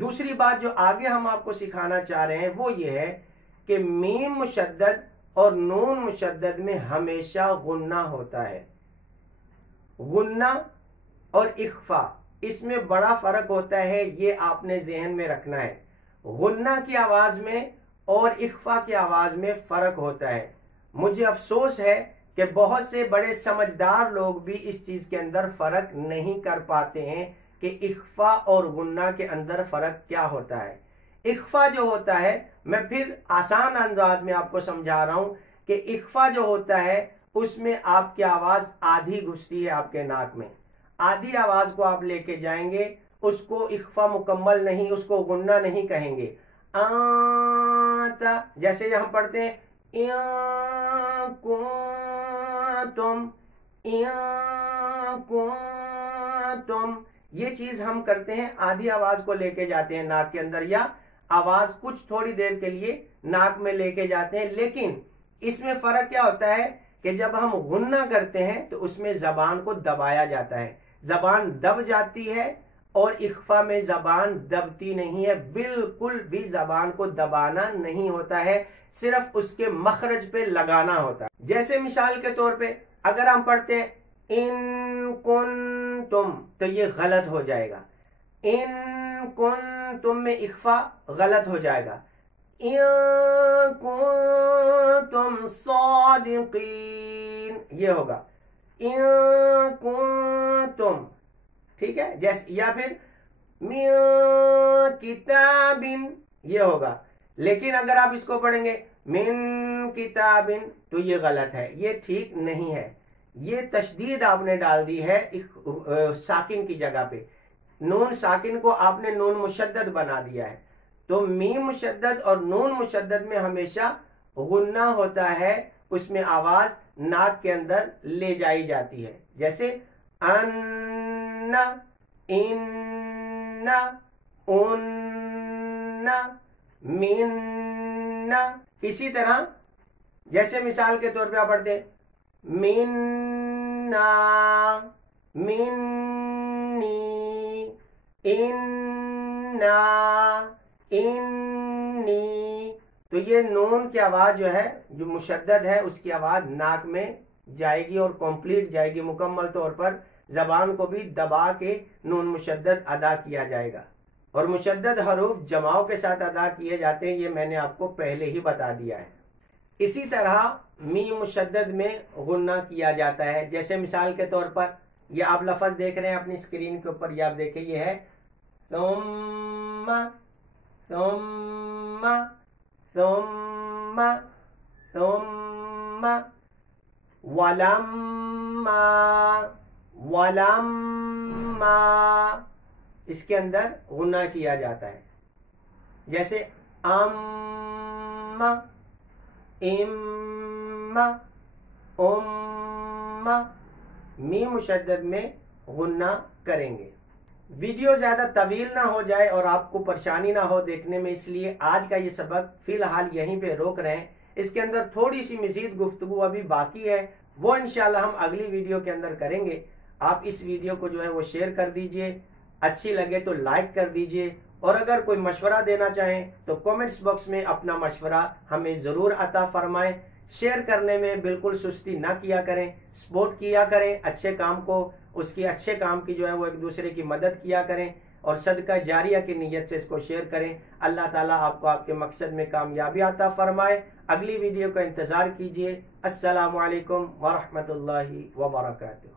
دوسری بات جو آگے ہم آپ کو سکھانا چاہ رہے ہیں وہ یہ ہے کہ میم مشدد اور نون مشدد میں ہمیشہ غنہ ہوتا ہے. غنہ اور اخفا اس میں بڑا فرق ہوتا ہے، یہ آپ نے ذہن میں رکھنا ہے. غنہ کی آواز میں اور اخفا کی آواز میں فرق ہوتا ہے. مجھے افسوس ہے کہ بہت سے بڑے سمجھدار لوگ بھی اس چیز کے اندر فرق نہیں کر پاتے ہیں کہ اخفا اور غنہ کے اندر فرق کیا ہوتا ہے. اخفا جو ہوتا ہے، میں پھر آسان انداز میں آپ کو سمجھا رہا ہوں کہ اخفا جو ہوتا ہے اس میں آپ کی آواز آدھی گھستی ہے آپ کے ناک میں. آدھی آواز کو آپ لے کے جائیں گے، اس کو اخفا مکمل نہیں، اس کو غنہ نہیں کہیں گے. آتا جیسے ہم پڑھتے ہیں تم، یہ چیز ہم کرتے ہیں، آدھی آواز کو لے کے جاتے ہیں ناک کے اندر، یا آواز کچھ تھوڑی دیر کے لیے ناک میں لے کے جاتے ہیں. لیکن اس میں فرق کیا ہوتا ہے کہ جب ہم غنہ کرتے ہیں تو اس میں زبان کو دبایا جاتا ہے، زبان دب جاتی ہے، اور اخفا میں زبان دبتی نہیں ہے، بالکل بھی زبان کو دبانا نہیں ہوتا ہے، صرف اس کے مخرج پہ لگانا ہوتا ہے. جیسے مثال کے طور پہ اگر ہم پڑھتے ہیں ان کنتم تو یہ غلط ہو جائے گا. ان کنتم میں اخفا غلط ہو جائے گا. ان کنتم صادقین یہ ہوگا ان کنتم، ٹھیک ہے. جیسے یا پھر من کتاب یہ ہوگا. لیکن اگر آپ اس کو پڑھیں گے من کتاب تو یہ غلط ہے، یہ ٹھیک نہیں ہے. یہ تشدید آپ نے ڈال دی ہے ساکن کی جگہ پہ. نون ساکن کو آپ نے نون مشدد بنا دیا ہے. تو میم مشدد اور نون مشدد میں ہمیشہ غنہ ہوتا ہے، اس میں آواز ناک کے اندر لے جائی جاتی ہے. جیسے ان، ان، ان، من. اسی طرح جیسے مثال کے طور پہ آپ پڑھتے ہیں منا، منی، انا، انی. تو یہ نون کی آواز جو ہے جو مشدد ہے اس کی آواز ناک میں جائے گی اور کمپلیٹ جائے گی، مکمل طور پر زبان کو بھی دبا کے نون مشدد ادا کیا جائے گا. اور مشدد حروف جماؤ کے ساتھ ادا کیے جاتے ہیں، یہ میں نے آپ کو پہلے ہی بتا دیا ہے. اسی طرح میم مشدد میں غنہ کیا جاتا ہے. جیسے مثال کے طور پر یہ آپ لفظ دیکھ رہے ہیں اپنی اسکرین کے اوپر، یہ آپ دیکھیں، یہ ہے ثم، ثم، ثم، ثم، ولما، ولما. اس کے اندر غنہ کیا جاتا ہے. جیسے ام، ام، ام. میم مشدد میں غنہ کریں گے. ویڈیو زیادہ طویل نہ ہو جائے اور آپ کو پریشانی نہ ہو دیکھنے میں، اس لیے آج کا یہ سبق فی الحال یہیں پہ روک رہے ہیں. اس کے اندر تھوڑی سی مزید گفتگو ابھی باقی ہے، وہ انشاءاللہ ہم اگلی ویڈیو کے اندر کریں گے. آپ اس ویڈیو کو جو ہے وہ شیئر کر دیجئے، اچھی لگے تو لائک کر دیجئے، اور اگر کوئی مشورہ دینا چاہیں تو کومنٹس باکس میں اپنا مشورہ ہمیں ضرور عطا فرمائیں. شیئر کرنے میں بالکل سستی نہ کیا کریں، سپورٹ کیا کریں اچھے کام کو، اس کی اچھے کام کی جو ہے وہ ایک دوسرے کی مدد کیا کریں، اور صدقہ جاریہ کی نیت سے اس کو شیئر کریں. اللہ تعالیٰ آپ کو آپ کے مقصد میں کامیابی عطا فرمائے. اگلی ویڈیو کا انتظار کیجیے. السلام علیکم ورحمۃ اللہ وبرکاتہ.